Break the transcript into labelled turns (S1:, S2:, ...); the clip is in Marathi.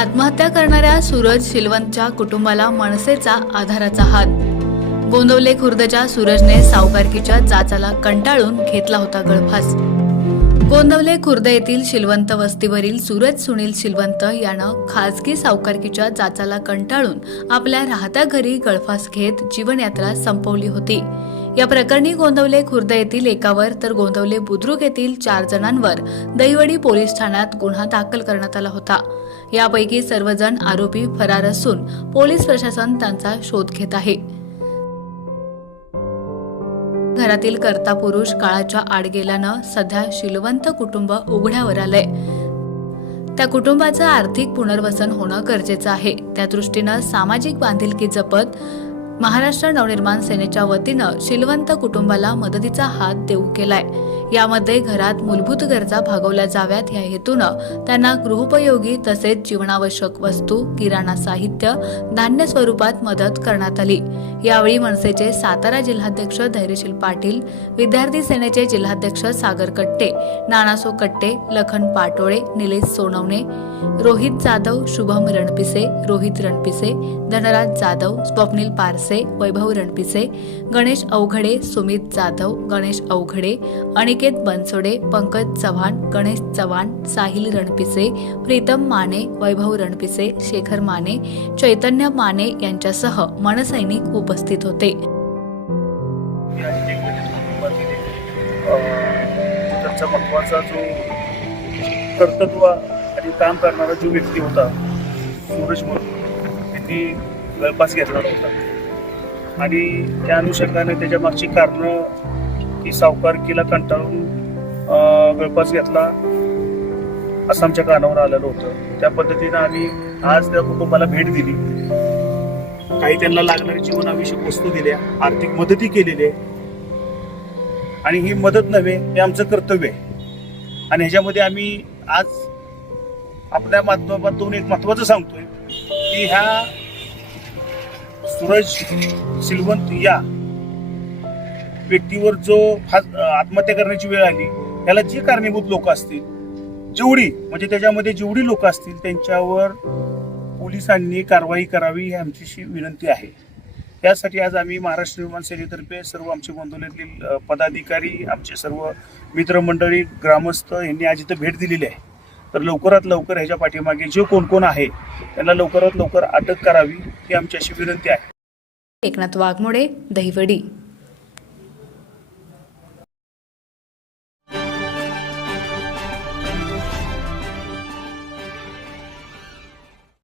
S1: आत्महत्या करणाऱ्या सूरज शिलवंतच्या कुटुंबाला मनसेचा आधाराचा हात. गोंदवले खुर्दच्या सूरजने सावकारकीच्या जाचाला कंटाळून घेतला होता गळफास. गोंदवले खुर्द येथील शिलवंत वस्तीवरील सूरज सुनील शिलवंत यानं खासगी सावकारकीच्या जाचाला कंटाळून आपल्या राहत्या घरी गळफास घेत जीवनयात्रा संपवली होती. या प्रकरणी गोंदवले खुर्द येथील एकावर तर गोंदवले बुद्रुक येथील चार जणांवर दहिवडी पोलीस ठाण्यात गुन्हा दाखल करण्यात आला होता. यापैकी सर्वजण आरोपी फरार असून पोलीस प्रशासन त्यांचा शोध घेत आहे. घरातील कर्ता पुरुष काळाच्या आड गेल्यानं सध्या शिलवंत कुटुंब उघड्यावर आलंय. त्या कुटुंबाचं आर्थिक पुनर्वसन होणं गरजेचं आहे. त्या दृष्टीनं सामाजिक बांधिलकी जपत महाराष्ट्र नवनिर्माण सेनेच्या वतीनं शिलवंत कुटुंबाला मदतीचा हात देऊ केलाय. यामध्ये घरात मूलभूत गरजा भागवल्या जाव्यात. या हेतूनं त्यांना गृहोपयोगी तसेच जीवनावश्यक वस्तू किराणा साहित्य धान्य स्वरूपात मदत करण्यात आली. यावेळी मनसेचे सातारा जिल्हाध्यक्ष धैर्यशील पाटील विद्यार्थी सेनेचे जिल्हाध्यक्ष सागर कट्टे नानासो कट्टे लखन पाटोळे निलेश सोनवणे रोहित जाधव शुभम रणपिसे रोहित रणपिसे धनराज जाधव स्वप्नील पारसे वैभव रणपिसे गणेश अवघडे सुमित जाधव गणेश अवघडे अनिकेत बनसोडे पंकज चव्हाण गणेश चव्हाण साहिल रणपिसे प्रीतम माने वैभव रणपिसे शेखर माने चैतन्य माने यांच्यासह मनसैनिक उपस्थित होते.
S2: त्यांचा महत्त्वाचा जो कर्तृत्व आणि काम करणारा जो व्यक्ती होता सूरज म्हणून त्यांनी गळपास घेतला होता. आणि त्या अनुषंगाने त्याच्या मागची कारणं की सावकारकीला कंटाळून गळपास घेतला असं आमच्या कानावर आलेलं होतं. त्या पद्धतीनं आम्ही आज त्या कुटुंबाला भेट दिली. काही त्यांना लागणारी जीवनाविषयक वस्तू दिल्या आर्थिक मदती केलेली आहे. आणि ही मदत नव्हे हे आमचं कर्तव्य आहे. आणि ह्याच्यामध्ये आम्ही आज आपल्या माध्यमातून एक महत्वाचं सांगतोय की ह्या सूरज सिलवंत या व्यक्तीवर जो हा आत्महत्या करण्याची वेळ आली त्याला जी कारणीभूत लोक असतील जेवढी म्हणजे त्याच्यामध्ये जेवढी लोक असतील त्यांच्यावर पोलिसांनी कारवाई करावी ही आमची विनंती आहे. त्यासाठी आज आम्ही महाराष्ट्र निर्माण सेनेतर्फे सर्व आमचे गोंदवल्यातील पदाधिकारी आमचे सर्व मित्रमंडळी ग्रामस्थ यांनी आज इथं भेट दिलेली आहे. तर लवकरात लवकर ह्याच्या पाठीमागे जे कोण कोण आहे त्यांना लवकरात लवकर अटक करावी ही आमची अशी विनंती आहे.
S1: एकनाथ वाघमोडे दहिवडी.